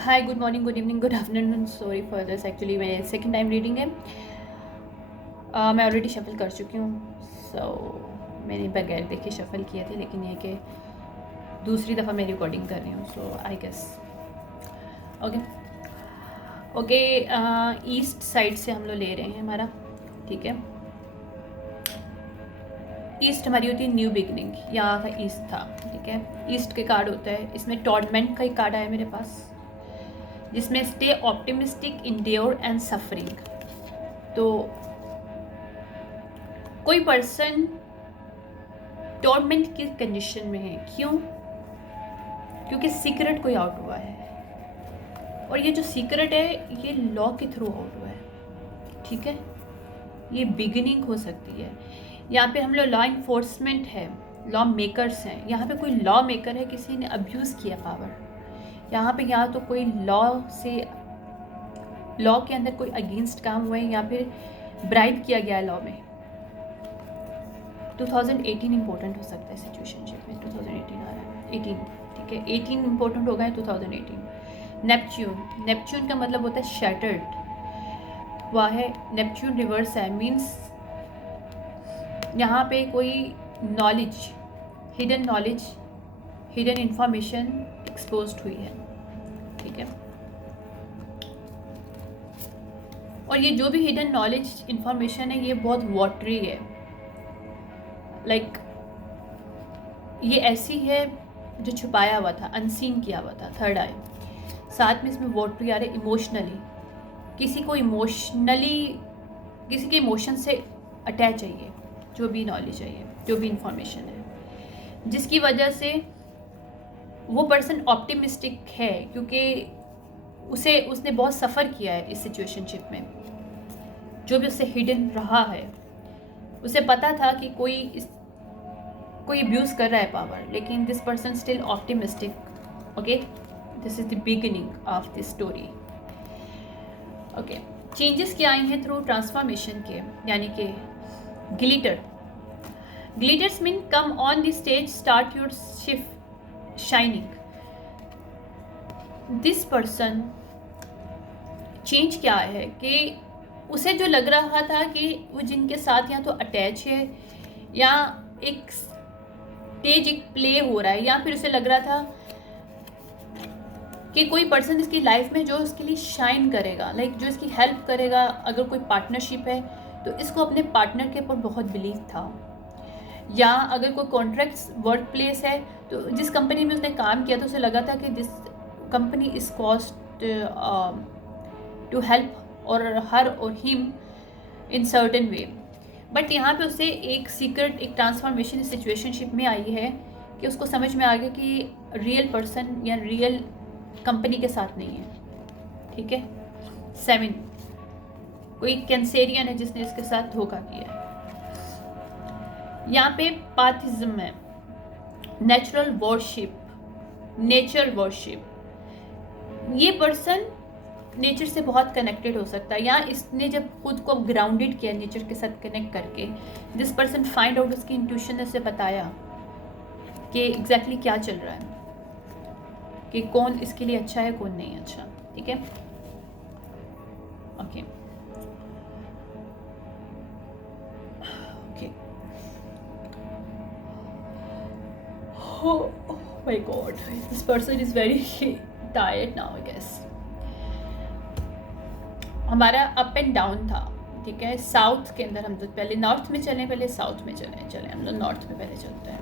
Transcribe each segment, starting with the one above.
Hi, good morning, good evening, good afternoon. Sorry for this, actually मेरे second time reading है। मैं already shuffle कर चुकी हूँ। मैंने बगैर देखे शफल किए थे, लेकिन ये कि दूसरी दफ़ा मैं रिकॉर्डिंग कर रही हूँ, so I guess okay. East side से हम लोग ले रहे हैं हमारा, ठीक है। ईस्ट हमारी होती है न्यू बिगनिंग, यहाँ का ईस्ट था, ठीक है। ईस्ट के कार्ड होता है, इसमें टॉर्मेंट का एक कार्ड आया मेरे पास, जिसमें stay optimistic, endure and suffering. तो कोई पर्सन टॉर्मेंट की कंडीशन में है, क्यों? क्योंकि सीक्रेट कोई आउट हुआ है, और ये जो सीक्रेट है ये लॉ के थ्रू आउट हुआ है, ठीक है। ये बिगिनिंग हो सकती है। यहाँ पे हम लोग लॉ इन्फोर्समेंट है, लॉ मेकर्स हैं। यहाँ पे कोई लॉ मेकर है, किसी ने अब्यूज़ किया पावर। यहाँ पे या तो कोई लॉ के अंदर कोई अगेंस्ट काम हुआ है, या फिर ब्राइब किया गया है लॉ में। 2018 इंपॉर्टेंट हो सकता है सिचुएशनशिप में। 2018 आ रहा है, 18, ठीक है। 18 इंपॉर्टेंट हो गया है 2018। नेपच्यून का मतलब होता है शैटर्ड, वह है नेपच्यून रिवर्स है, मीन्स यहाँ पे कोई नॉलेज, हिडन इंफॉर्मेशन एक्सपोज्ड हुई है, ठीक है। और ये जो भी हिडन नॉलेज इंफॉर्मेशन है ये बहुत वाटरी है, लाइक ये ऐसी है जो छुपाया हुआ था, अनसीन किया हुआ था, थर्ड आई। साथ में इसमें वाटरी आ रहे इमोशनली, किसी के इमोशन से अटैच है ये, जो भी नॉलेज है, ये जो भी इंफॉर्मेशन है, जिसकी वजह से वो पर्सन ऑप्टिमिस्टिक है, क्योंकि उसने बहुत सफ़र किया है इस सिचुएशनशिप में। जो भी उससे हिडन रहा है, उसे पता था कि कोई अब्यूज़ कर रहा है पावर, लेकिन this person still optimistic. Okay, this is the beginning of this story. Okay, changes क्या आई हैं थ्रू ट्रांसफॉर्मेशन के, यानी कि glitters mean come on the stage, start your shift shining. This person change क्या है कि उसे जो लग रहा था कि वो जिनके साथ या तो अटैच है, या एक स्टेज एक प्ले हो रहा है, या फिर उसे लग रहा था कि कोई पर्सन इसकी लाइफ में जो उसके लिए शाइन करेगा, लाइक जो इसकी हेल्प करेगा। अगर कोई पार्टनरशिप है तो इसको अपने पार्टनर के ऊपर बहुत बिलीव था, या अगर कोई कॉन्ट्रैक्ट्स वर्क प्लेस है तो जिस कंपनी में उसने काम किया तो उसे लगा था कि this company is cost to help और हर और him in certain way. But यहाँ पे उसे एक सीक्रेट, एक ट्रांसफॉर्मेशन सिचुएशनशिप में आई है कि उसको समझ में आ गया कि रियल पर्सन या रियल कंपनी के साथ नहीं है, ठीक है। 7, कोई कैंसेरियन है जिसने इसके साथ धोखा किया है। यहाँ पे पाथिज्म है, नेचर वर्शिप। ये पर्सन नेचर से बहुत कनेक्टेड हो सकता है, या इसने जब खुद को ग्राउंडेड किया नेचर के साथ कनेक्ट करके, दिस पर्सन फाइंड आउट, उसकी इंट्यूशन ने उसे बताया कि एग्जैक्टली क्या चल रहा है, कि कौन इसके लिए अच्छा है, कौन नहीं अच्छा, ठीक है। Okay oh my god, this person is very tired now, I guess. हमारा अप एंड डाउन था, ठीक है। साउथ के अंदर हम तो पहले नॉर्थ में चलें, पहले साउथ में चलें हम लोग नॉर्थ में पहले चलते हैं।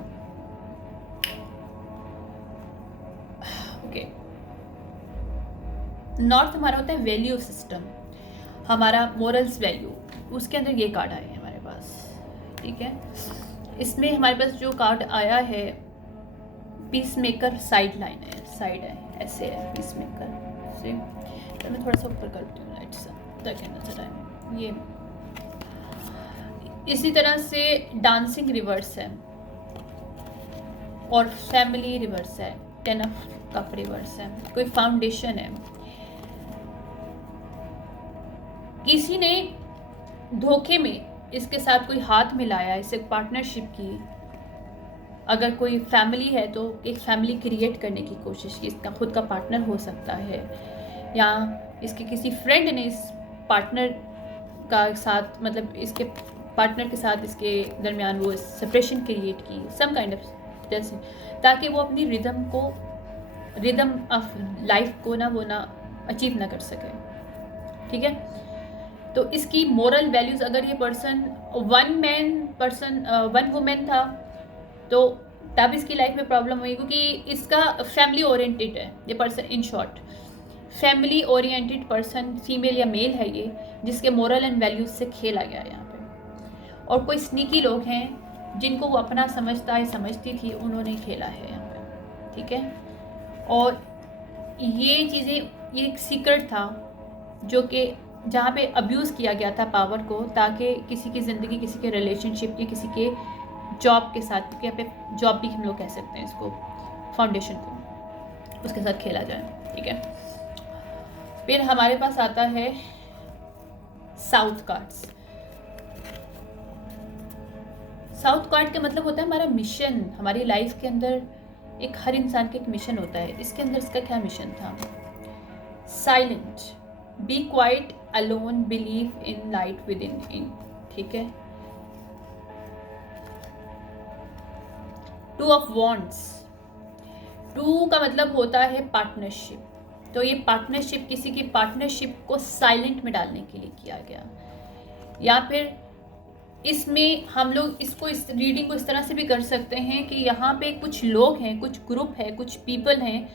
ओके, नॉर्थ हमारा होता है वैल्यू सिस्टम, हमारा मोरल्स वैल्यू, उसके अंदर ये कार्ड आए हैं हमारे पास, ठीक है। इसमें हमारे पास जो कार्ड आया है पीस मेकर, साइड लाइन है, साइड है, ऐसे है पीस मेकर से। तो मैं थोड़ा सा ऊपर करती हूँ लाइट सा, ताकि नजर आए। ये इसी तरह से डांसिंग रिवर्स है, और फैमिली रिवर्स है, 10 ऑफ कप रिवर्स है, कोई फाउंडेशन है। किसी ने धोखे में इसके साथ कोई हाथ मिलाया, इसे पार्टनरशिप की, अगर कोई फैमिली है तो एक फैमिली क्रिएट करने की कोशिश की, इसका खुद का पार्टनर हो सकता है, या इसके किसी फ्रेंड ने इस पार्टनर का साथ, मतलब इसके पार्टनर के साथ इसके दरमियान वो सेपरेशन क्रिएट की, सम काइंड ऑफ जैसे, ताकि वो अपनी रिदम ऑफ लाइफ को ना अचीव ना कर सके। ठीक है, तो इसकी मोरल वैल्यूज़, अगर ये पर्सन वन वुमेन था तो तब इसकी लाइफ में प्रॉब्लम हुई, क्योंकि इसका फैमिली ओरिएंटेड है ये person. In short, family oriented person, female या मेल है ये, जिसके मोरल एंड वैल्यूज से खेला गया यहाँ पे। और कोई स्नीकी लोग हैं जिनको वो अपना समझता है, समझती थी, उन्होंने खेला है यहाँ पे। ठीक है, और ये चीज़ें, ये एक सीक्रेट था जो कि जहाँ पे अब्यूज़ किया गया था पावर को, ताकि किसी की ज़िंदगी, किसी के रिलेशनशिप या किसी के जॉब के साथ, क्योंकि यहाँ पे जॉब भी हम लोग कह सकते हैं इसको, फाउंडेशन को, उसके साथ खेला जाए। ठीक है, फिर हमारे पास आता है साउथ कार्ड्स। साउथ कार्ड का मतलब होता है हमारा मिशन। हमारी लाइफ के अंदर एक, हर इंसान का एक मिशन होता है। इसके अंदर इसका क्या मिशन था? Silent, be quiet, alone, believe in light with in. ठीक है, टू ऑफ वॉन्ड्स, टू का मतलब होता है पार्टनरशिप। तो ये पार्टनरशिप, किसी की पार्टनरशिप को साइलेंट में डालने के लिए किया गया, या फिर इसमें हम लोग इसको, इस रीडिंग को इस तरह से भी कर सकते हैं कि यहाँ पे कुछ लोग हैं, कुछ ग्रुप है, कुछ पीपल हैं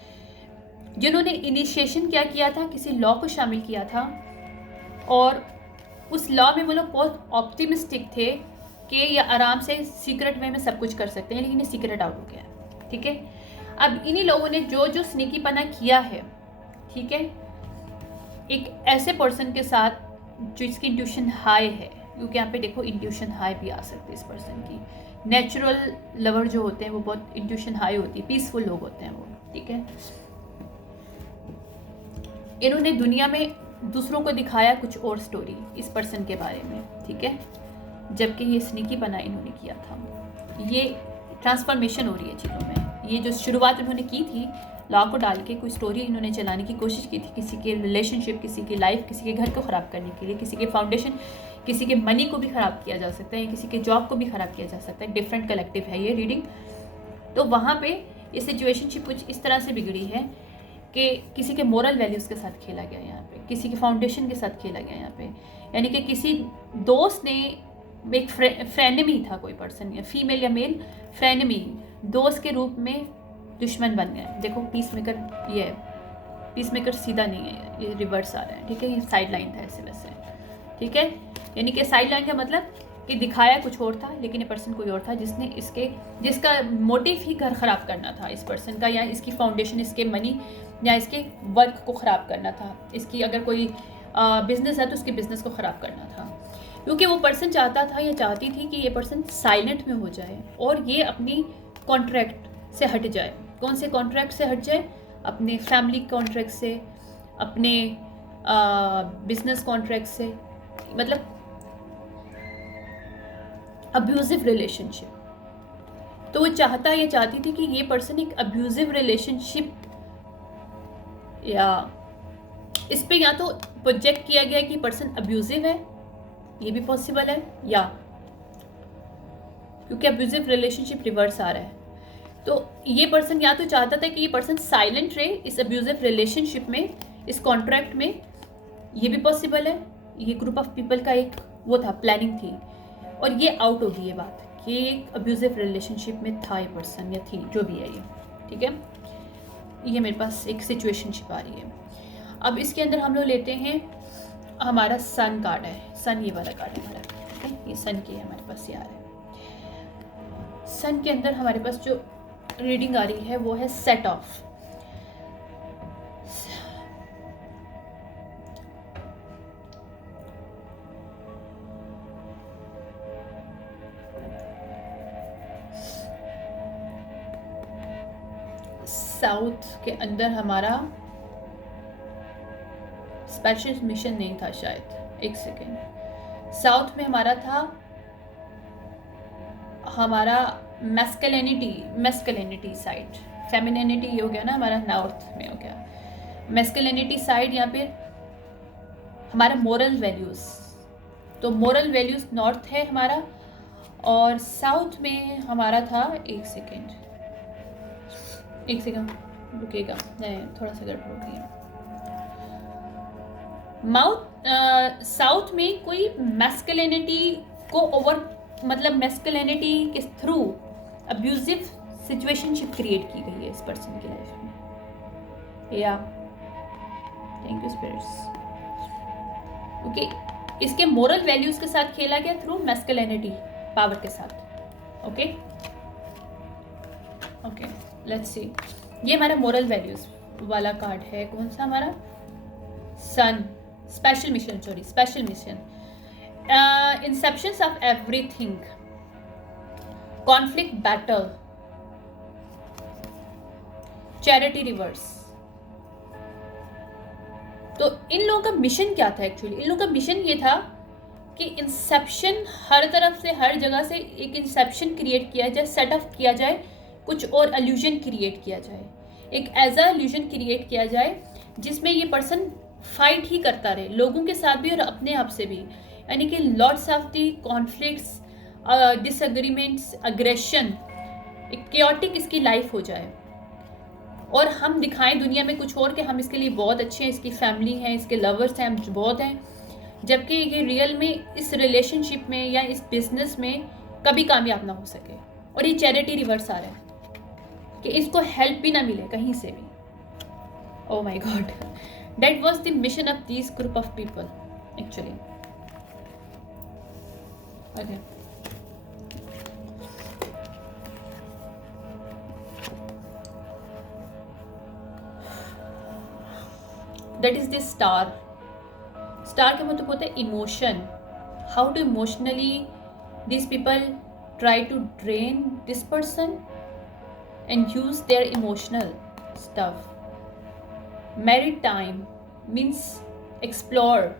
जिन्होंने इनिशिएशन क्या किया था, किसी लॉ को शामिल किया था, और उस लॉ में वो लोग बहुत ऑप्टिमिस्टिक थे कि ये आराम से सीक्रेट वे में सब कुछ कर सकते हैं, लेकिन ये सीक्रेट आउट हो गया। ठीक है, अब इन्हीं लोगों ने जो जो स्नीकीपना किया है, ठीक है, एक ऐसे पर्सन के साथ जो इसकी इंट्यूशन हाई है, क्योंकि यहाँ पे देखो इंट्यूशन हाई भी आ सकती है इस पर्सन की। नेचुरल लवर जो होते हैं वो बहुत इंट्यूशन हाई होती है, पीसफुल लोग होते हैं वो। ठीक है, इन्होंने दुनिया में दूसरों को दिखाया कुछ और स्टोरी इस पर्सन के बारे में। ठीक है, जबकि ये स्नीकीपना इन्होंने किया था। ये ट्रांसफॉर्मेशन हो रही है चीज़ों में। ये जो शुरुआत इन्होंने की थी लॉ को डाल के, कोई स्टोरी इन्होंने चलाने की कोशिश की थी, किसी के रिलेशनशिप, किसी की लाइफ, किसी के घर को ख़राब करने के लिए, किसी के फाउंडेशन, किसी के मनी को भी ख़राब किया जा सकता है, किसी के जॉब को भी ख़राब किया जा सकता है। डिफरेंट कलेक्टिव है ये रीडिंग। तो वहाँ पे ये सिचुएशनशिप कुछ इस तरह से बिगड़ी है कि किसी के मोरल वैल्यूज़ के साथ खेला गया यहाँ पे, किसी के फाउंडेशन के साथ खेला गया यहाँ पे। यानी कि किसी दोस्त ने, एक फ्रेंडमी था कोई पर्सन, या फीमेल या मेल फ्रेंडमी, दोस्त के रूप में दुश्मन बन गया। देखो पीस मेकर, ये है पीस मेकर सीधा नहीं है, ये रिवर्स आ रहा है। ठीक है, ये साइड लाइन था ऐसे वैसे। ठीक है, यानी कि साइड लाइन का मतलब कि दिखाया कुछ और था, लेकिन ये पर्सन कोई और था जिसका मोटिव ही घर ख़राब करना था इस पर्सन का, या इसकी फाउंडेशन, इसके मनी या इसके वर्क को ख़राब करना था। इसकी अगर कोई बिज़नेस है तो उसके बिज़नेस को ख़राब करना था, क्योंकि वो पर्सन चाहता था या चाहती थी कि ये पर्सन साइलेंट में हो जाए और ये अपनी कॉन्ट्रैक्ट से हट जाए। कौन से कॉन्ट्रैक्ट से हट जाए? अपने फैमिली कॉन्ट्रैक्ट से, अपने बिजनेस कॉन्ट्रैक्ट से, मतलब अब्यूजिव रिलेशनशिप। तो वो चाहता या चाहती थी कि ये पर्सन एक अब्यूजिव रिलेशनशिप, या इस पे या तो प्रोजेक्ट किया गया कि पर्सन अब्यूजिव है, ये भी पॉसिबल है, या क्योंकि अब्यूजिव रिलेशनशिप रिवर्स आ रहा है, तो ये पर्सन या तो चाहता था कि ये पर्सन साइलेंट रहे इस अब्यूजिव रिलेशनशिप में, इस कॉन्ट्रैक्ट में, ये भी पॉसिबल है। ये ग्रुप ऑफ पीपल का एक वो था, प्लानिंग थी, और ये आउट हो गई ये बात कि एक अब्यूजिव रिलेशनशिप में था ये पर्सन या थी, जो भी है ये। ठीक है, ये मेरे पास एक सिचुएशनशिप आ रही है। अब इसके अंदर हम लोग लेते हैं, हमारा सन कार्ड है, सन ये वाला कार्ड है हमारा। ठीक है, ये सन की है हमारे पास, ये आ रहा है। सन के अंदर हमारे पास जो रीडिंग आ रही है वो है सेट ऑफ। साउथ के अंदर हमारा स्पेशल मिशन नहीं था शायद, एक सेकेंड। साउथ में हमारा था, हमारा मैस्कुलिनिटी साइड, फेमिनिटी ये हो गया ना हमारा, नॉर्थ में हो गया मैस्कुलिनिटी साइड, यहाँ पे हमारा मोरल वैल्यूज़, तो मोरल वैल्यूज़ नॉर्थ है हमारा, और साउथ में हमारा था, एक सेकेंड रुकिएगा, नहीं थोड़ा सा गड़बड़ हो गई। साउथ में कोई मैस्कुलिनिटी को ओवर, मतलब मैस्कुलिनिटी के थ्रू अब्यूजिव सिचुएशनशिप क्रिएट की गई है इस पर्सन की लाइफ में। या थैंक यू स्पिरिट्स। ओके, इसके मोरल वैल्यूज के साथ खेला गया थ्रू मैस्कुलिनिटी पावर के साथ। ओके ओके, लेट्स सी, ये हमारा मोरल वैल्यूज वाला कार्ड है, कौन सा हमारा, sun, special mission, inceptions of everything, conflict battle, charity reverse. तो इन लोगों का मिशन क्या था एक्चुअली, इन लोगों का मिशन ये था कि इंसेप्शन, हर तरफ से हर जगह से एक इंसेप्शन क्रिएट किया जाए, सेटअप किया जाए, कुछ और एल्यूजन क्रिएट किया जाए, एक ऐसा एल्यूजन क्रिएट किया जाए जिसमें ये पर्सन फाइट ही करता रहे, लोगों के साथ भी और अपने आप से भी, यानी कि lots of the conflicts, disagreements, aggression, एक केओटिक इसकी लाइफ हो जाए, और हम दिखाएं दुनिया में कुछ और कि हम इसके लिए बहुत अच्छे हैं, इसकी फैमिली है, इसके लवर्स हैं, हम बहुत हैं, जबकि ये रियल में इस रिलेशनशिप में या इस बिजनेस में कभी कामयाब ना हो सके। और ये चैरिटी रिवर्स आ रहा है कि इसको हेल्प भी ना मिले कहीं से भी। Oh my god, that was the mission of this group of people actually. Okay, that is the star. Star का मतलब होता है emotion, how to emotionally this people try to drain this person and use their emotional stuff. Married time means explore,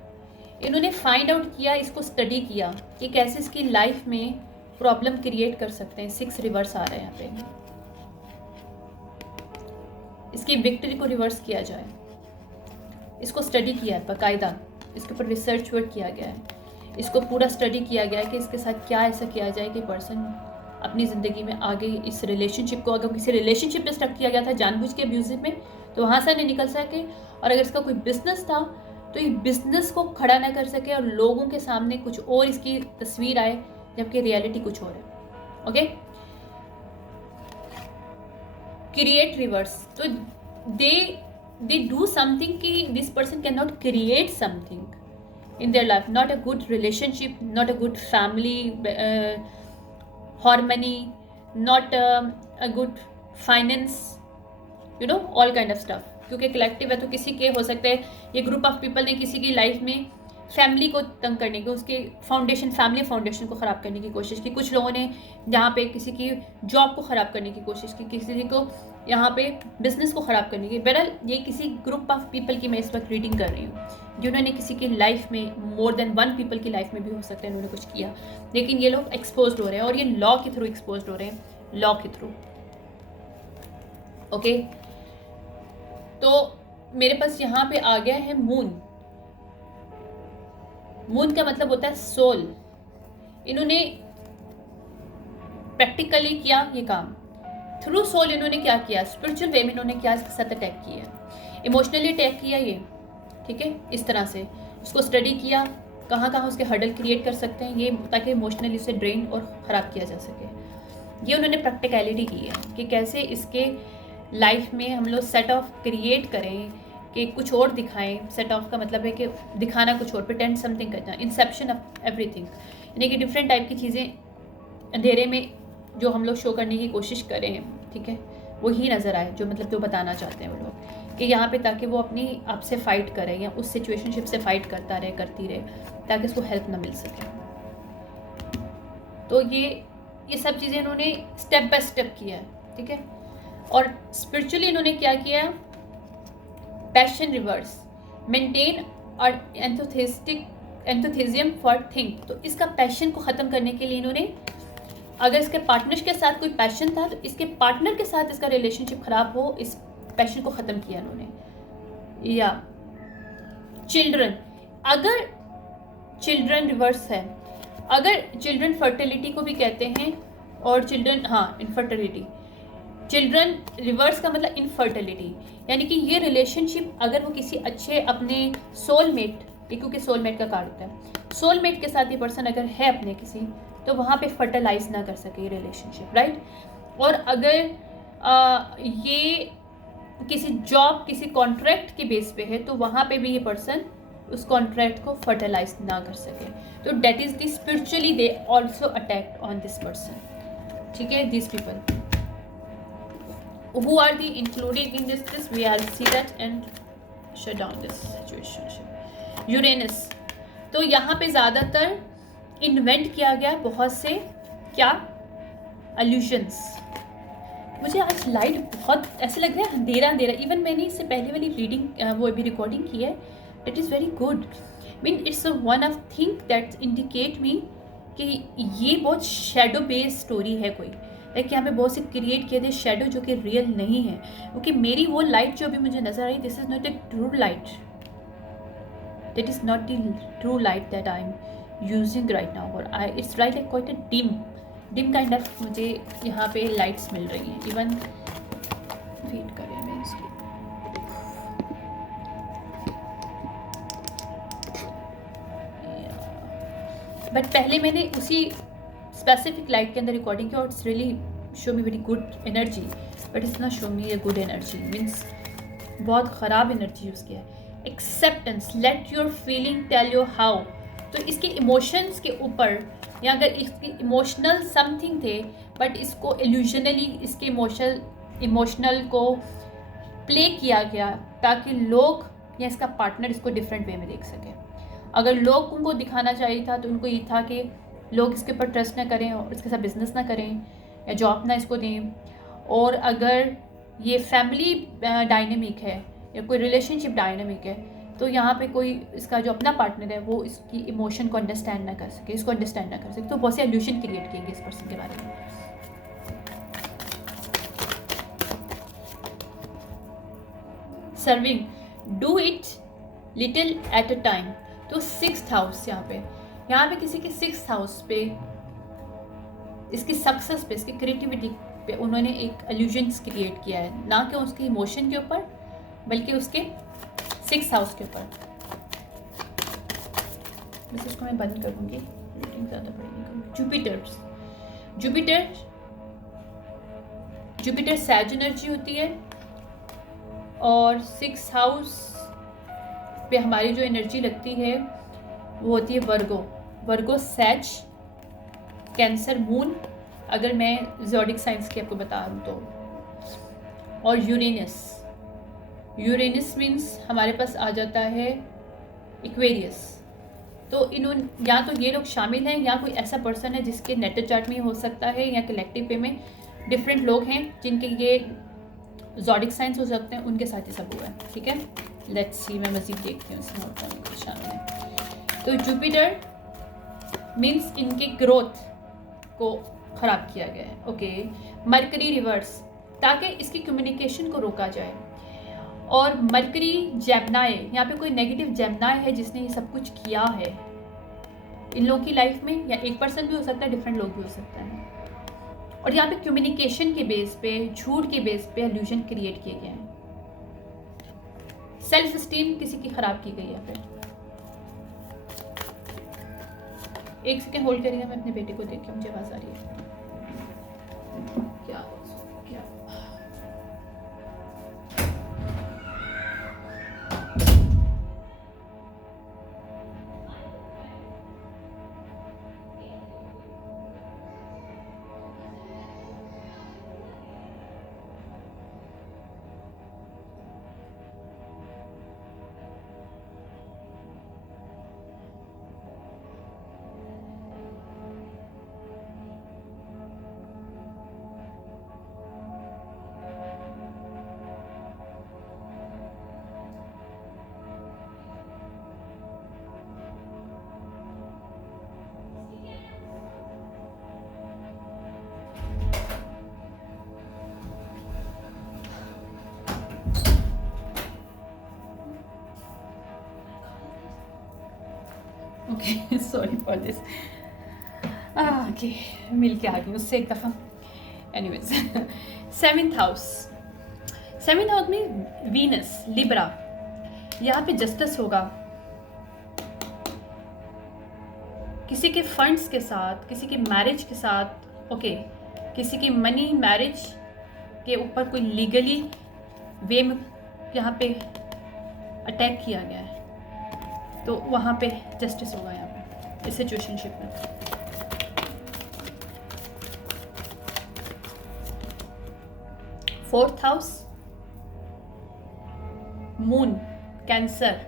इन्होंने find out किया, इसको study किया कि कैसे इसकी लाइफ में प्रॉब्लम क्रिएट कर सकते हैं। 6 रिवर्स आ रहे हैं यहाँ पे, इसकी विक्ट्री को रिवर्स किया जाए, इसको स्टडी किया है बाकायदा, इसके ऊपर रिसर्च वर्क किया गया है, इसको पूरा स्टडी किया गया है कि इसके साथ क्या ऐसा किया जाए कि पर्सन अपनी ज़िंदगी में आगे इस रिलेशनशिप को, अगर किसी रिलेशनशिप में स्टक किया गया था जानबूझ के अब्यूजिव में, तो वहाँ से नहीं निकल सके, और अगर इसका कोई बिजनेस था तो ये बिजनेस को खड़ा ना कर सके और लोगों के सामने कुछ और इसकी तस्वीर आए जबकि रियलिटी कुछ और है। ओके, क्रिएट रिवर्स, तो they do something कि this person cannot create something in their life, not a good relationship, not a good family harmony, not a good finance, you know, all kind of stuff। क्योंकि collective है तो किसी के हो सकते हैं, ये ग्रुप ऑफ पीपल ने किसी की लाइफ में फैमिली को तंग करने की, उसके फाउंडेशन, फैमिली फाउंडेशन को ख़राब करने की कोशिश की, कुछ लोगों ने यहाँ पे किसी की जॉब को ख़राब करने की कोशिश की, किसी को यहाँ पे बिजनेस को ख़राब करने की। बहरहाल ये किसी ग्रुप ऑफ पीपल की मैं इस वक्त रीडिंग कर रही हूँ, जिन्होंने किसी की लाइफ में, मोर देन 1 पीपल की लाइफ में भी हो सकता है इन्होंने कुछ किया, लेकिन ये लोग एक्सपोज हो रहे हैं और ये लॉ के थ्रू एक्सपोज हो रहे हैं, लॉ के थ्रू। ओके, तो मेरे पास यहाँ पे आ गया है मून। मून का मतलब होता है सोल। इन्होंने प्रैक्टिकली किया ये काम, थ्रू सोल इन्होंने क्या किया, स्पिरिचुअल वे में इन्होंने क्या इसके साथ अटैक किया, इमोशनली अटैक किया ये, ठीक है, इस तरह से उसको स्टडी किया, कहाँ कहाँ उसके हर्डल क्रिएट कर सकते हैं ये, ताकि इमोशनली उसे ड्रेन और ख़राब किया जा सके। ये उन्होंने प्रैक्टिकलिटी की है कि कैसे इसके लाइफ में हम लोग सेट ऑफ क्रिएट करें कि कुछ और दिखाएं। सेट ऑफ का मतलब है कि दिखाना कुछ और, प्रिटेंड समथिंग करना, इंसेप्शन ऑफ एवरीथिंग, यानी कि डिफरेंट टाइप की चीज़ें अंधेरे में जो हम लोग शो करने की कोशिश करें, ठीक है, वही नज़र आए, जो मतलब जो बताना चाहते हैं वो लोग कि यहाँ पे, ताकि वो अपनी आप से फाइट करे या उस सिचुएशनशिप से फाइट करता रहे, करती रहे, ताकि उसको हेल्प ना मिल सके। तो ये सब चीज़ें इन्होंने स्टेप बाय स्टेप किया है, ठीक है। और स्पिरिचुअली इन्होंने क्या किया, पैशन रिवर्स, मेंटेन और एंथुसिज्म फॉर थिंग। तो इसका पैशन को ख़त्म करने के लिए इन्होंने अगर इसके पार्टनर के साथ कोई पैशन था तो इसके पार्टनर के साथ इसका रिलेशनशिप खराब हो, इस पैशन को ख़त्म किया इन्होंने। या चिल्ड्रन, अगर चिल्ड्रन रिवर्स है, अगर चिल्ड्रन फर्टिलिटी को भी कहते हैं, और चिल्ड्रन, हाँ, इनफर्टिलिटी, चिल्ड्रन रिवर्स का मतलब इनफर्टिलिटी, यानी कि ये रिलेशनशिप अगर वो किसी अच्छे अपने सोलमेट, क्योंकि सोलमेट का कार्ड होता है, सोलमेट के साथ ये पर्सन अगर है अपने किसी, तो वहाँ पे फर्टिलाइज ना कर सके ये रिलेशनशिप, राइट। और अगर ये किसी जॉब, किसी कॉन्ट्रैक्ट के बेस पे है, तो वहाँ पे भी ये पर्सन उस कॉन्ट्रैक्ट को फर्टिलाइज ना कर सके। तो that is the spiritually they also attack on this person, ठीक है, this people who are the included in this list, we have see that and shut down this situation। Uranus, तो यहाँ पे ज़्यादातर इन्वेंट किया गया बहुत से क्या अल्यूजन्स। मुझे आज लाइट बहुत ऐसे लग रहा है अंधेरा अंधेरा, इवन मैंने इससे पहले वाली रीडिंग वो अभी रिकॉर्डिंग की है, it is very good. Mean it's one of thing that indicate me कि ये बहुत शेडो बेस्ड स्टोरी है कोई, लाइक यहाँ पे बहुत से क्रिएट किए थे शेडो जो कि रियल नहीं है, क्योंकि मेरी वो लाइट जो अभी मुझे नजर आई, this is not a true light, that is not the true light that I am using right now, और I it's right like quite a dim kind of मुझे यहाँ पे लाइट्स मिल रही हैं। इवन वेट करें मैं इसको, बट पहले मैंने उसी स्पेसिफिक लाइट के अंदर रिकॉर्डिंग की और it's really show me very good energy, but it's not show me a good energy, means बहुत ख़राब एनर्जी यूज़ किया है। Acceptance, let your feeling tell you how, तो इसके इमोशंस के ऊपर, या अगर इसकी इमोशनल समथिंग थे बट इसको इल्यूजनली इसके इमोशनल को प्ले किया गया ताकि लोग या इसका पार्टनर इसको डिफरेंट वे में देख सके। अगर लोग उनको दिखाना चाहिए था तो उनको ये था कि लोग इसके ऊपर ट्रस्ट ना करें और इसके साथ बिजनेस ना करें या जॉब ना इसको दें। और अगर ये फैमिली डायनेमिक है या कोई रिलेशनशिप डायनेमिक है, तो यहाँ पे कोई इसका जो अपना पार्टनर है वो इसकी इमोशन को अंडरस्टैंड ना कर सके, इसको अंडरस्टैंड ना कर सके, तो बहुत से एल्यूशन क्रिएट किएंगे इस पर्सन के बारे में। Serving, do it little at a time, तो 6th हाउस यहाँ पे किसी के 6th हाउस पे इसकी सक्सेस पे, इसकी क्रिएटिविटी पे उन्होंने एक एल्यूजन्स क्रिएट किया है, ना कि उसके इमोशन के ऊपर बल्कि उसके 6th हाउस के ऊपर। बस इसको मैं बंद करूँगी, रीडिंग ज़्यादा पड़ेगी। जुपिटर सैज एनर्जी होती है, और 6th हाउस पे हमारी जो एनर्जी लगती है वो होती है वर्गो सैज कैंसर मून, अगर मैं ज़ोडिक साइंस की आपको बता दूँ तो। और यूरेनस मीन्स हमारे पास आ जाता है एक्वेरियस। तो इन्होंने या तो ये लोग शामिल हैं या कोई ऐसा पर्सन है जिसके नेटल चार्ट में हो सकता है या कलेक्टिव पे में डिफरेंट लोग हैं जिनके ये ज़ोडिक साइंस हो सकते हैं, उनके साथ ही सब हुआ है, ठीक है। लेट्स सी, मैं मज़ीद देखती हूँ इसमें और कौन शामिल है। तो जुपिटर मीन्स इनके ग्रोथ को ख़राब किया गया है, ओके। मरकरी रिवर्स, ताकि इसकी कम्युनिकेशन को रोका जाए। और मरकरी जेमिनाई, यहाँ पे कोई नेगेटिव जेमिनाई है जिसने ये सब कुछ किया है इन लोगों की लाइफ में, या एक पर्सन भी हो सकता है, डिफरेंट लोग भी हो सकते हैं। और यहाँ पे कम्युनिकेशन के बेस पे, झूठ के बेस पे एल्यूजन क्रिएट किए गए हैं। सेल्फ स्टीम किसी की खराब की गई है। फिर एक सेकेंड होल्ड करिएगा, मैं अपने बेटे को देख के, मुझे आवाज़ आ रही है। क्या okay sorry for this. Okay मिल के आ गई उससे एक दफ़ा। Anyways 7th house, 7th house में वीनस लिब्रा, यहाँ पे जस्टिस होगा। किसी के फंड्स के साथ, किसी की मैरिज के साथ, ओके किसी की मनी मैरिज के ऊपर कोई लीगली वे में यहाँ पे अटैक किया गया है, तो वहाँ पे जस्टिस होगा यहाँ पे इस सिचुएशनशिप में। Fourth house moon cancer,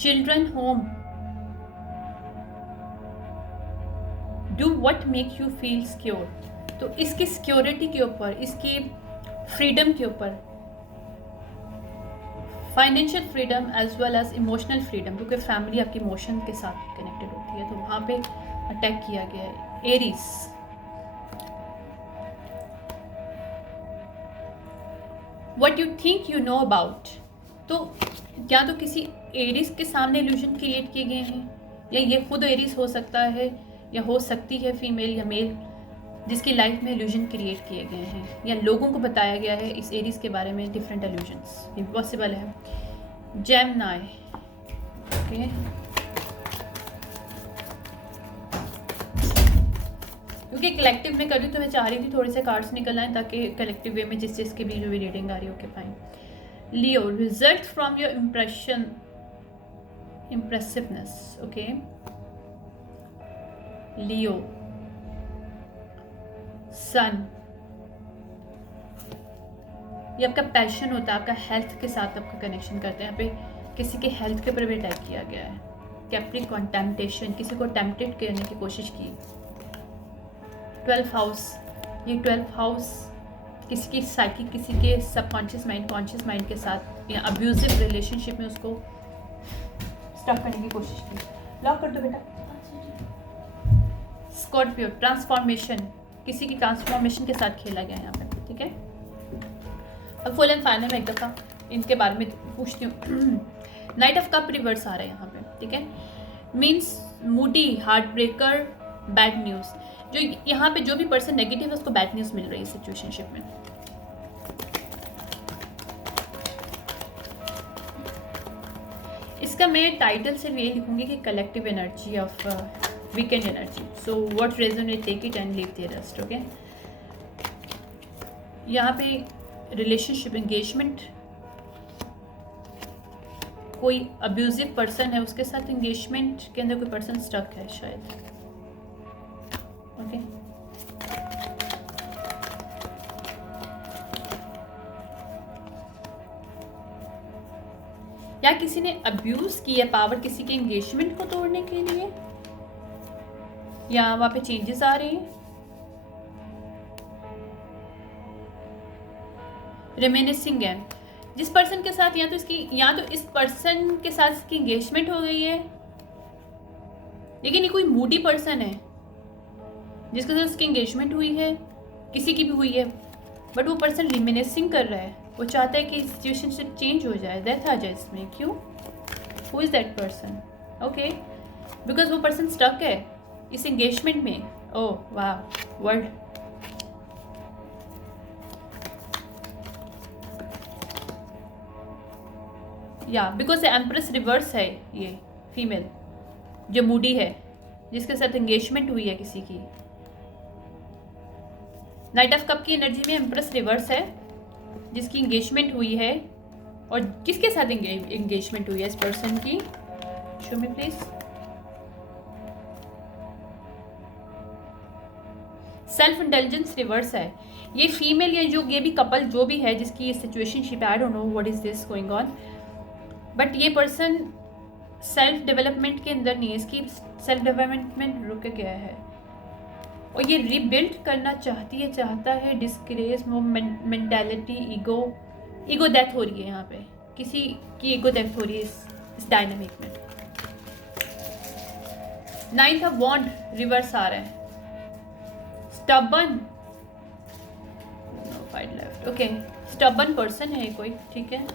children home, do what make you feel secure. तो इसकी सिक्योरिटी के ऊपर, इसकी फ्रीडम के ऊपर, financial freedom as well as emotional freedom, क्योंकि फैमिली आपकी इमोशन के साथ कनेक्टेड होती है, तो वहाँ पे अटैक किया गया है। Aries, what you think you know about, तो या तो किसी एरीज के सामने इल्यूजन क्रिएट किए गए हैं, या ये खुद एरीज हो सकता है, या हो सकती है फीमेल या मेल, जिसकी लाइफ में इल्यूजन क्रिएट किए गए हैं, या लोगों को बताया गया है इस एरीज के बारे में डिफरेंट इल्यूजन्स, इम्पॉसिबल है। जेमिनी, ओके क्योंकि कलेक्टिव में करूँ तो मैं चाह रही थी थोड़े से कार्ड्स निकल आए ताकि कलेक्टिव वे में जिस चीज़ के भी जो भी रीडिंग आ रही है okay fine. Leo, result from your impression, impressiveness, okay Leo. Sun, ये आपका पैशन होता है, आपका हेल्थ के साथ आपका कनेक्शन करते हैं, यहाँ पे किसी के हेल्थ के ऊपर भी अटैक किया गया है। कैप्रिकॉर्न, टेम्पटेशन, किसी को टेम्पटेड करने की कोशिश की। 12th हाउस, ये 12th हाउस किसी की साइकी, किसी के सबकॉन्शियस माइंड, कॉन्शियस माइंड के साथ या अब्यूजिव रिलेशनशिप में उसको स्टॉप करने की कोशिश की। लॉक कर दो बेटा। स्कॉर्पियो, ट्रांसफॉर्मेशन, किसी की ट्रांसफॉर्मेशन के साथ खेला गया है यहाँ पे, ठीक है। अब फुल एंड फाइनल में एक दफ़ा इनके बारे में पूछती हूँ। नाइट ऑफ कप रिवर्स आ रहा है यहाँ पे, ठीक है, means Moody, heart breaker, bad news. जो यहाँ पे जो भी पर्सन नेगेटिव है उसको बैड न्यूज़ मिल रही है सिचुएशनशिप में। इसका मैं टाइटल से ये लिखूंगी कि collective energy of weekend energy, so what resonate take it and leave the rest, okay. यहाँ पे रिलेशनशिप, एंगेजमेंट, कोई अब्यूजिव पर्सन है उसके साथ एंगेजमेंट के अंदर कोई पर्सन स्टक है शायद, ओके। या किसी ने अब्यूज किया पावर किसी के एंगेजमेंट को तोड़ने के लिए, या वहां पे चेंजेस आ रहे हैं। रिमेनिसिंग है, जिस पर्सन के साथ या तो इस पर्सन के साथ इसकी एंगेजमेंट हो गई है, लेकिन ये कोई मूडी पर्सन है जिसके साथ इसकी एंगेजमेंट हुई है, किसी की भी हुई है, बट वो पर्सन रिमेनिसिंग कर रहा है, वो चाहता है कि सिचुएशन से चेंज हो जाए, डेथ आ जाए इसमें। क्यों? Who is that person? Okay, because वो पर्सन स्टक है इस एंगेजमेंट में। ओह वाह, वर्ड, या बिकॉज एम्प्रेस रिवर्स है ये फीमेल जो मूडी है, जिसके साथ एंगेजमेंट हुई है किसी की। नाइट ऑफ कप की एनर्जी में एम्प्रेस रिवर्स है जिसकी एंगेजमेंट हुई है, और किसके साथ एंगेजमेंट हुई है इस पर्सन की? Show me please. Self intelligence reverse है, ये फीमेल या जो ये भी कपल जो भी है जिसकी ये situationship, I don't know what is this going on, but ये पर्सन सेल्फ डेवलपमेंट के अंदर नहीं है, इसकी सेल्फ डेवलपमेंट में रुक गया है, और ये रिबिल्ड करना चाहता है। डिस्क्रेस, मेंटालिटी, ईगो डेथ हो रही है यहाँ पे, किसी की ईगो डेथ हो रही है इस डायनामिक में। 9th ऑफ वॉन्ड रिवर्स आ रहा है। Stubborn, five left, okay, stubborn person है कोई, ठीक है,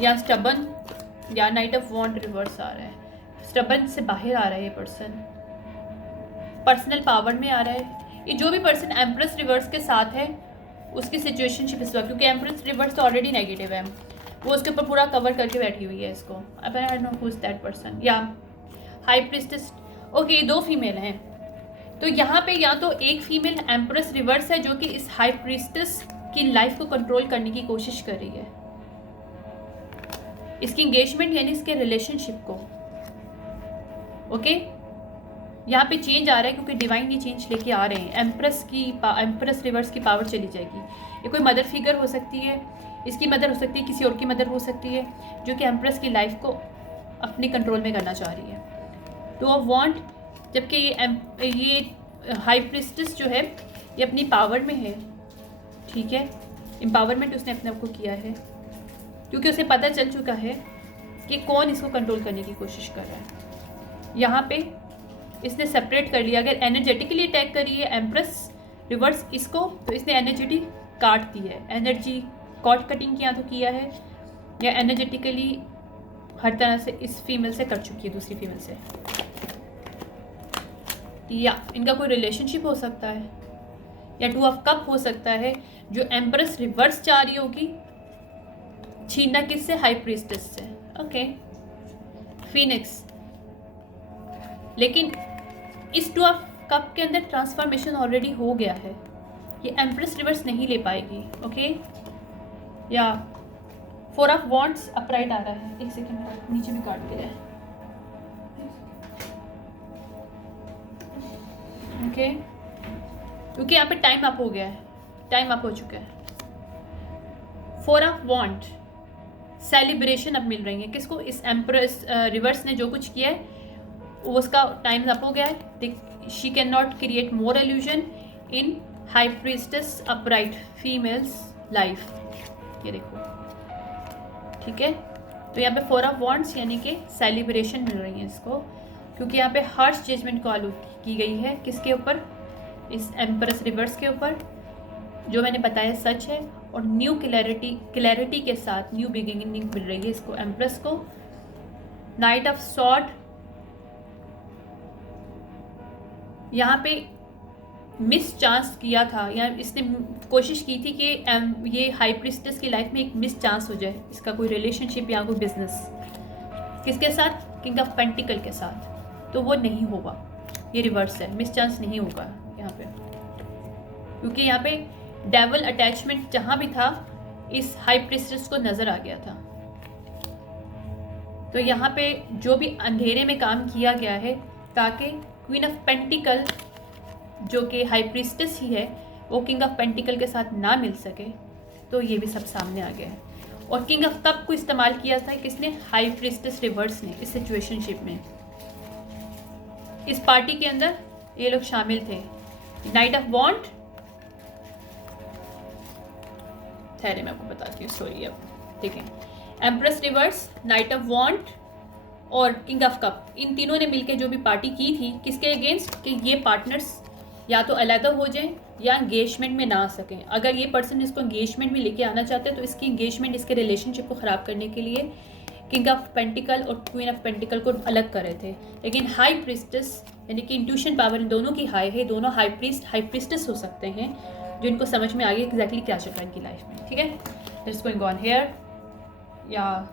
या स्टबन या नाइट ऑफ वॉन्ड रिवर्स आ रहा है, स्टबन से बाहर आ रहा है ये पर्सन, पर्सनल पावर में आ रहा है। ये जो भी पर्सन एम्प्रेस रिवर्स के साथ है उसकी सिचुएशनशिप इस वक्त, क्योंकि एम्प्रेस रिवर्स तो ऑलरेडी नेगेटिव है, वो उसके ऊपर पूरा कवर करके बैठी हुई है इसको। अब I know who is that person. या हाई प्रीस्टेस, ओके, 2 फीमेल हैं। तो यहाँ पे या तो एक फीमेल एम्प्रेस रिवर्स है जो कि इस हाई प्रीस्टेस की लाइफ को कंट्रोल करने की कोशिश कर रही है, इसकी इंगेजमेंट यानी इसके रिलेशनशिप को। ओके, यहाँ पे चेंज आ रहा है क्योंकि डिवाइन ये चेंज लेके आ रहे हैं। एम्प्रेस रिवर्स की पावर चली जाएगी। ये कोई मदर फिगर हो सकती है, इसकी मदर हो सकती है, किसी और की मदर हो सकती है, जो कि एम्प्रेस की लाइफ को अपने कंट्रोल में करना चाह रही है। तो ऑफ वांट, जबकि ये हाई प्रीस्टेस जो है ये अपनी पावर में है, ठीक है, एम्पावरमेंट उसने अपने आप को किया है, क्योंकि उसे पता चल चुका है कि कौन इसको कंट्रोल करने की कोशिश कर रहा है। यहाँ पे इसने सेपरेट कर लिया। अगर एनर्जेटिकली अटैक करी है एम्प्रेस रिवर्स इसको, तो इसने एनर्जेटी काट दी है, एनर्जी कॉट कटिंग किया तो किया है, या एनर्जेटिकली हर तरह से इस फीमेल से कर चुकी है, दूसरी फीमेल से। या इनका कोई रिलेशनशिप हो सकता है, या 2 ऑफ कप हो सकता है, जो एम्प्रेस रिवर्स चाह रही होगी छीनना किससे, हाई प्रीस्टेस से। Okay, Phoenix. लेकिन इस 2 ऑफ कप के अंदर ट्रांसफॉर्मेशन ऑलरेडी हो गया है, ये एम्प्रेस रिवर्स नहीं ले पाएगी। ओके, या 4 ऑफ वॉन्ड्स अपराइट आ रहा है। एक सेकेंड, नीचे भी काट दिया है। ओके, क्योंकि यहाँ पे टाइम अप हो गया है, टाइम अप हो चुका है। 4 ऑफ वॉन्ड, सेलिब्रेशन अब मिल रही है किसको, इस एम्प्रेस रिवर्स ने जो कुछ किया है उसका टाइम अप हो गया है। She can not create more illusion in high priestess upright females life. ये देखो, ठीक है। तो यहाँ पे 4 ऑफ वॉन्ड्स यानी कि सेलिब्रेशन मिल रही है इसको, क्योंकि यहाँ पे हार्श जजमेंट कॉल की गई है किसके ऊपर, इस एम्प्रेस रिवर्स के ऊपर। जो मैंने बताया सच है, और न्यू क्लैरिटी के साथ न्यू बिगिनिंग मिल रही है इसको, एम्प्रेस को। नाइट ऑफ सॉर्ड, यहाँ पे मिस चांस किया था, या इसने कोशिश की थी कि ये हाई प्रीस्टेस की लाइफ में एक मिस चांस हो जाए, इसका कोई रिलेशनशिप या कोई बिजनेस किसके साथ, किंग ऑफ पेंटिकल के साथ। तो वो नहीं होगा, ये रिवर्स है, मिस चांस नहीं होगा यहाँ पे, क्योंकि यहाँ पे डेवल अटैचमेंट जहाँ भी था इस हाई प्रीस्टेस को नज़र आ गया था। तो यहाँ पे जो भी अंधेरे में काम किया गया है ताकि क्वीन ऑफ पेंटिकल जो कि हाई प्रीस्टेस ही है वो किंग ऑफ पेंटिकल के साथ ना मिल सके, तो ये भी सब सामने आ गया है। और किंग ऑफ कप को इस्तेमाल किया था किसने, हाई प्रीस्टेस रिवर्स ने इस सिचुएशनशिप में। इस पार्टी के अंदर ये लोग शामिल थे। नाइट ऑफ वॉन्ड, ठहरे मैं आपको बताती हूँ स्टोरी अब, ठीक है। एम्प्रेस रिवर्स, नाइट ऑफ वॉन्ड और किंग ऑफ कप, इन तीनों ने मिलकर जो भी पार्टी की थी किसके अगेंस्ट, कि ये पार्टनर्स या तो अलग हो जाएं या एंगेजमेंट में ना आ सकें। अगर ये पर्सन इसको एंगेजमेंट में लेके आना चाहते हैं तो इसकी एंगेजमेंट, इसके रिलेशनशिप को ख़राब करने के लिए किंग ऑफ पेंटिकल और क्वीन ऑफ पेंटिकल को अलग कर रहे थे। लेकिन हाई प्रीस्टेस यानी कि इंट्यूशन पावर इन दोनों की हाई है, दोनों हाई प्रीस्टेस हो सकते हैं जो इनको समझ में आ गया एग्जैक्टली क्या चल रहा है इनकी लाइफ में, ठीक है। दैट्स गोइंग ऑन हियर, या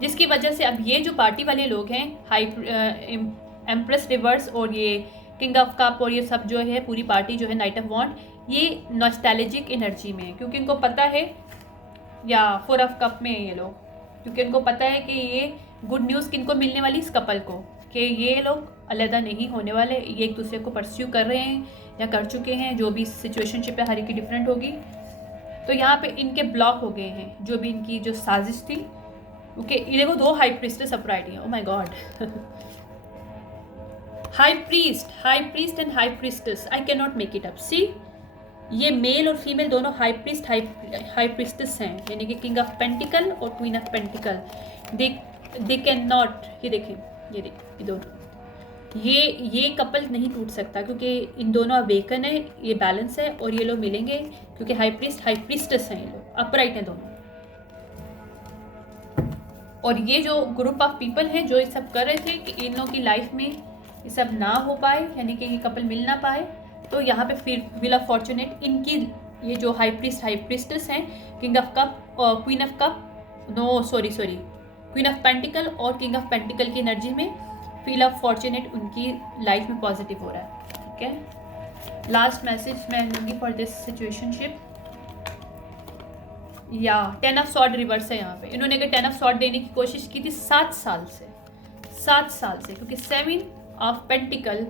जिसकी वजह से अब ये जो पार्टी वाले लोग हैं, हाई एम्प्रेस रिवर्स और ये किंग ऑफ कप और ये सब जो है पूरी पार्टी जो है नाइट ऑफ वॉन्ड, ये नॉस्टैल्जिक एनर्जी में है, क्योंकि इनको पता है, या 4 ऑफ कप में ये लोग, क्योंकि इनको पता है कि ये गुड न्यूज़ किनको मिलने वाली, इस कपल को, कि ये लोग अलहदा नहीं होने वाले, ये एक दूसरे को परस्यू कर रहे हैं या कर चुके हैं, जो भी सिचुएशनशिप है हर एक की डिफरेंट होगी। तो यहाँ पे इनके ब्लॉक हो गए हैं जो भी इनकी जो साजिश थी, क्योंकि ये देखो 2 हाई प्रीस्टेस अपराइट हैं, oh my god. High priest and high priestess, I can not make it up. See, ये मेल और फीमेल दोनों हाई प्रीस्टेस हैं, यानी कि किंग ऑफ पेंटिकल और queen of pentacle. They can not, ये देखें, ये दोनों, ये कपल नहीं टूट सकता, क्योंकि इन दोनों अवेकन है, ये बैलेंस है, और ये लोग मिलेंगे क्योंकि हाई प्रीस्टेस हैं, ये लोग अपराइट हैं दोनों। और ये जो ग्रुप ऑफ पीपल हैं जो ये सब कर रहे थे कि इन लोगों की लाइफ में ये सब ना हो पाए, यानी कि ये कपल मिल ना पाए, तो यहाँ पे फिर व्हील ऑफ फॉर्चुनेट इनकी ये जो हाई प्रिस्टेस हैं, किंग ऑफ कप और queen of cup, queen of pentacle और किंग ऑफ पेंटिकल की एनर्जी में व्हील ऑफ फॉर्चुनेट उनकी लाइफ में पॉजिटिव हो रहा है। ठीक है, लास्ट मैसेज मैं लूँगी फॉर दिस सिचुएशनशिप। या 10 ऑफ सॉर्ड रिवर्स है यहाँ पे। इन्होंने अगर 10 ऑफ सॉर्ड देने की कोशिश की थी 7 साल से, क्योंकि 7 ऑफ पेंटिकल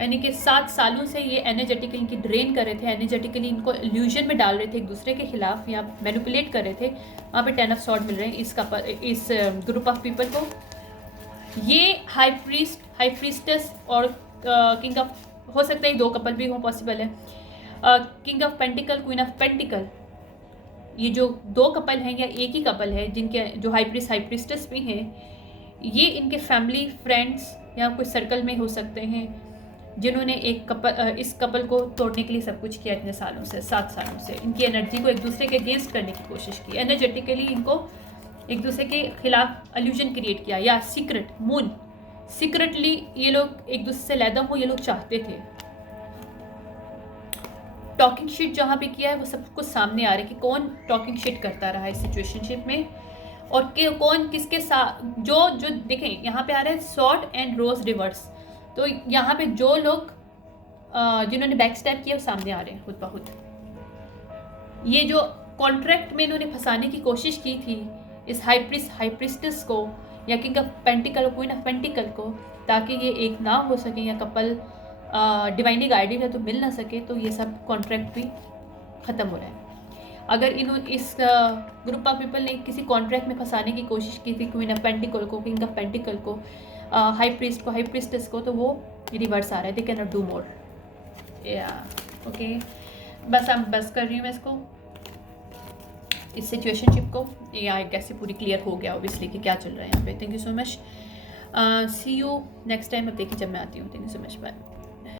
यानी कि 7 सालों से ये एनर्जेटिकली इनकी ड्रेन कर रहे थे, एनर्जेटिकली इनको इल्यूजन में डाल रहे थे एक दूसरे के खिलाफ या मैनिपुलेट कर रहे थे। वहाँ पे 10 ऑफ सॉर्ड मिल रहे हैं इस ग्रुप ऑफ पीपल को। ये हाई प्रीस्टेस और किंग ऑफ, हो सकता है 2 कपल भी हो, पॉसिबल है। King of pentacle, queen of pentacle, ये जो 2 कपल हैं या एक ही कपल है जिनके जो हाई प्रीस्टेस भी हैं, ये इनके फैमिली फ्रेंड्स या कोई सर्कल में हो सकते हैं जिन्होंने इस कपल को तोड़ने के लिए सब कुछ किया इतने सालों से, 7 सालों से। इनकी एनर्जी को एक दूसरे के अगेंस्ट करने की कोशिश की, एनर्जेटिकली इनको एक दूसरे के खिलाफ इल्यूजन क्रिएट किया, या सीक्रेटली ये लोग एक दूसरे से लैदा हो, ये लोग चाहते थे। टॉकिंग शिट जहाँ पे किया है वो सब कुछ सामने आ रहा है कि कौन टॉकिंग शिट करता रहा है इस सिचुएशनशिप में, और कौन किसके साथ। जो देखें यहाँ पे आ रहा है सॉर्ड एंड रोज रिवर्स, तो यहाँ पे जो लोग जिन्होंने बैक स्टेप किया वो सामने आ रहे हैं खुद ब खुद। ये जो कॉन्ट्रैक्ट में इन्होंने फंसाने की कोशिश की थी इस हाई प्रिस्टेस को या king of pentacle, queen of pentacle को, ताकि ये एक ना हो सके या कपल डिवाइनली गाइडेड है तो मिल ना सके, तो ये सब कॉन्ट्रैक्ट भी ख़त्म हो रहा है। अगर इस ग्रुप ऑफ पीपल ने किसी कॉन्ट्रैक्ट में फंसाने की कोशिश की थी क्वीन ऑफ पेंटिकल को, किंग ऑफ पेंटिकल को, हाई प्रिस्टेस को, तो वो रिवर्स आ रहा है। They can not do more. या ओके, बस कर रही हूँ मैं इसको, इस सिचुएशनशिप को। या आई गेस पूरी क्लियर हो गया ऑब्वियसली कि क्या चल रहा है यहाँ पे। Thank you so much, see you next time. अब देखिए जब मैं आती हूँ। Thank you so much, bye.